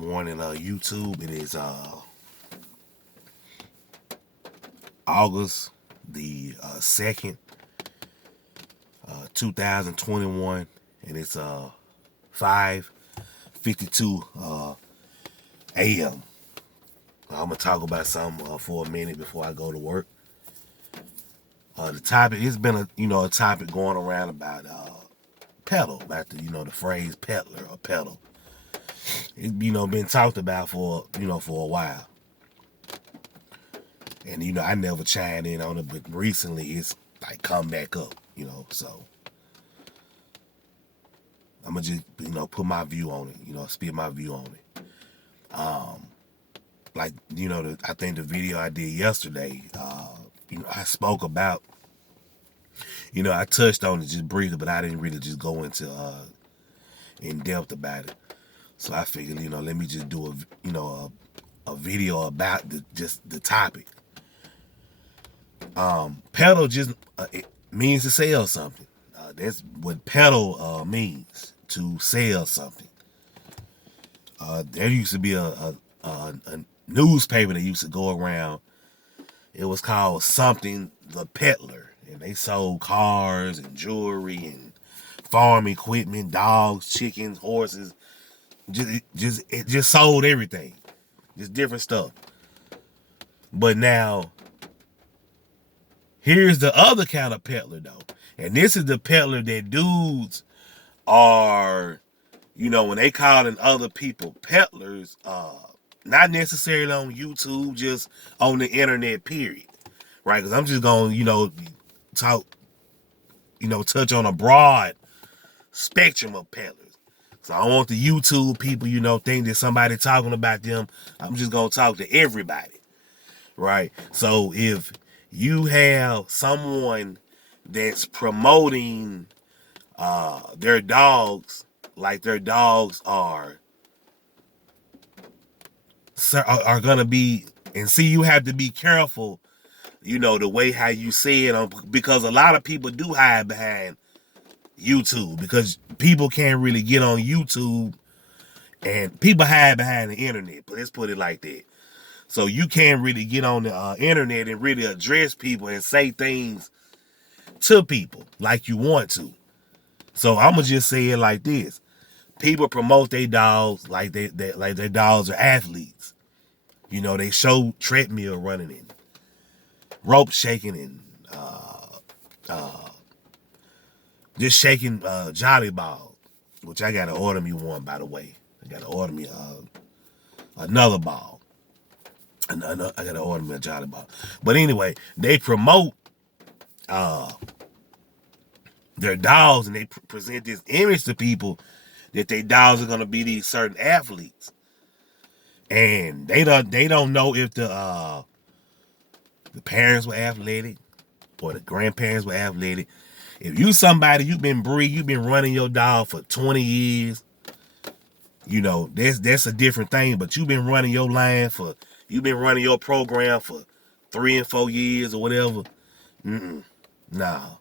morning, YouTube. It is August the 2nd, 2021, and it's 5:52 a.m. I'm gonna talk about something for a minute before I go to work. The topic, it's been a topic going around about peddle, about the phrase peddler or peddle. It's been talked about for a while. And I never chimed in on it, but recently it's like come back up, so I'm gonna just put my view on it, spit my view on it. Like I think the video I did yesterday, I spoke about, I touched on it just briefly, but I didn't really just go into in depth about it. So I figured, let me just do a video about the topic. Peddle just it means to sell something. That's what peddle means, to sell something. There used to be a newspaper that used to go around. It was called something the Peddler, and they sold cars and jewelry and farm equipment, dogs, chickens, horses. It just sold everything, just different stuff. But now, here's the other kind of peddler though, and this is the peddler that dudes are, when they calling other people peddlers, not necessarily on YouTube, just on the internet, period, right? Because I'm just gonna, talk, touch on a broad spectrum of peddlers. So I don't want the YouTube people, think that somebody talking about them. I'm just gonna talk to everybody, right? So if you have someone that's promoting their dogs, like their dogs are gonna be, and see, you have to be careful, the way how you say it, because a lot of people do hide behind YouTube, because people can't really get on YouTube, and people hide behind the internet. But let's put it like that. So you can't really get on the internet and really address people and say things to people like you want to. So I'm gonna just say it like this: people promote their dogs like like their dogs are athletes. They show treadmill running and rope shaking and just shaking jolly ball, which I gotta order me one, by the way. I gotta order me another ball. I gotta order me a jolly ball. But anyway, they promote their dogs, and they present this image to people that their dogs are gonna be these certain athletes, and they don't know if the parents were athletic or the grandparents were athletic. If you somebody, you've been running your dog for 20 years, that's a different thing. But you've been running your you've been running your program for 3 and 4 years or whatever. Nah.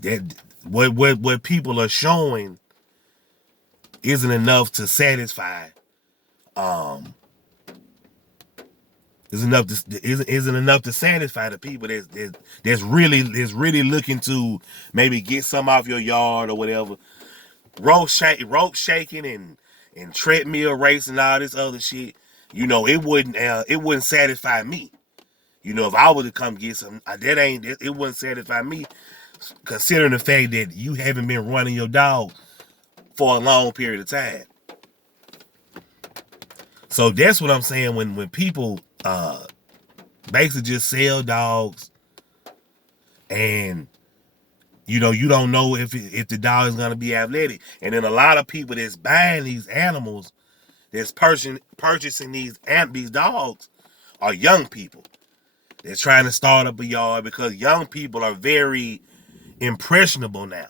That what people are showing isn't enough to satisfy. Isn't enough to satisfy the people that's really looking to maybe get some off your yard or whatever. Rope shaking and treadmill racing and all this other shit. It wouldn't satisfy me. If I were to come get some, it wouldn't satisfy me, considering the fact that you haven't been running your dog for a long period of time. So that's what I'm saying when people basically just sell dogs, and you don't know if the dog is gonna be athletic. And then a lot of people that's buying these animals, that's purchasing these dogs, are young people. They're trying to start up a yard, because young people are very impressionable now.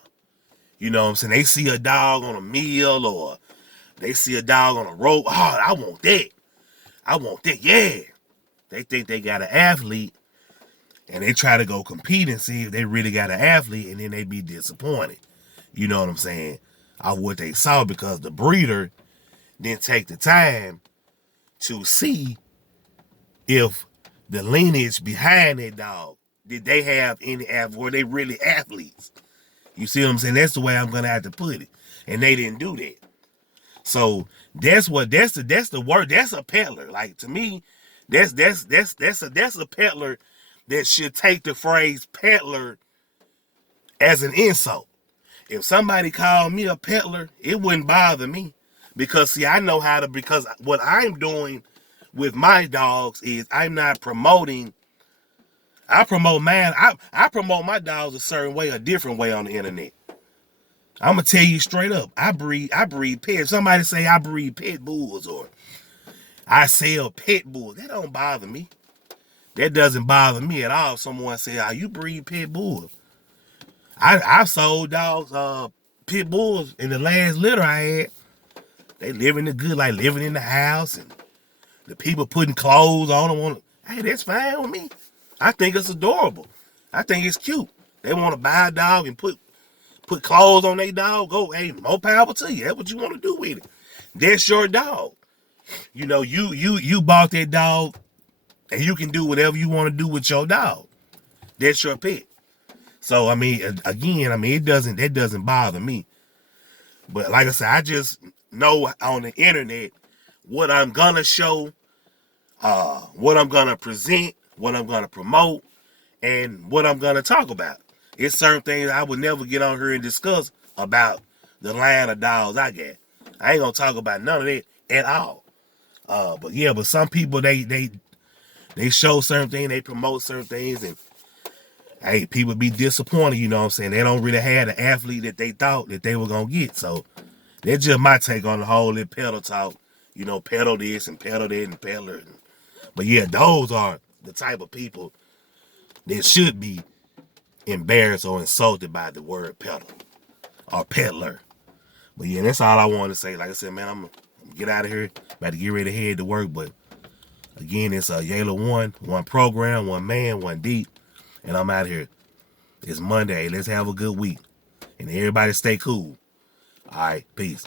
You know what I'm saying? They see a dog on a meal, or they see a dog on a rope. Oh, I want that. Yeah. They think they got an athlete, and they try to go compete and see if they really got an athlete, and then they be disappointed. You know what I'm saying? Of what they saw, because the breeder then take the time to see if the lineage behind that dog, did they have any, were they really athletes? You see what I'm saying? That's the way I'm gonna have to put it. And they didn't do that. So that's the word. That's a peddler. Like, to me, that's a peddler that should take the phrase peddler as an insult. If somebody called me a peddler, it wouldn't bother me. Because, see, I know how to, because what I'm doing with my dogs is I'm not promoting, I promote I promote my dogs a certain way, a different way on the internet. I'm gonna tell you straight up, I breed pets. Somebody say I breed pit bulls or I sell pit bulls. That don't bother me. That doesn't bother me at all. If someone say, "Oh, you breed pit bulls." I've sold dogs, pit bulls in the last litter I had. They living the good, like living in the house, and the people putting clothes on them. Hey, that's fine with me. I think it's adorable. I think it's cute. They want to buy a dog and put clothes on their dog. Go, hey, more power to you. That's what you want to do with it. That's your dog. You know, you bought that dog, and you can do whatever you want to do with your dog. That's your pet. So, I mean, again, that doesn't bother me. But like I said, I just know on the internet what I'm gonna show, what I'm gonna present, what I'm gonna promote, and what I'm gonna talk about. It's certain things I would never get on here and discuss about the line of dogs I got. I ain't gonna talk about none of that at all. But some people they show certain things, they promote certain things, and hey, people be disappointed, you know what I'm saying? They don't really have the athlete that they thought that they were gonna get. So that's just my take on the whole peddle talk. You know, peddle this and peddle that and peddler. But yeah, those are the type of people that should be embarrassed or insulted by the word peddle or peddler. But yeah, that's all I wanted to say. Like I said, man, I'm gonna get out of here. About to get ready to head to work. But again, it's Yayla one program, one man, one deep. And I'm out here. It's Monday. Let's have a good week. And everybody stay cool. All right, peace.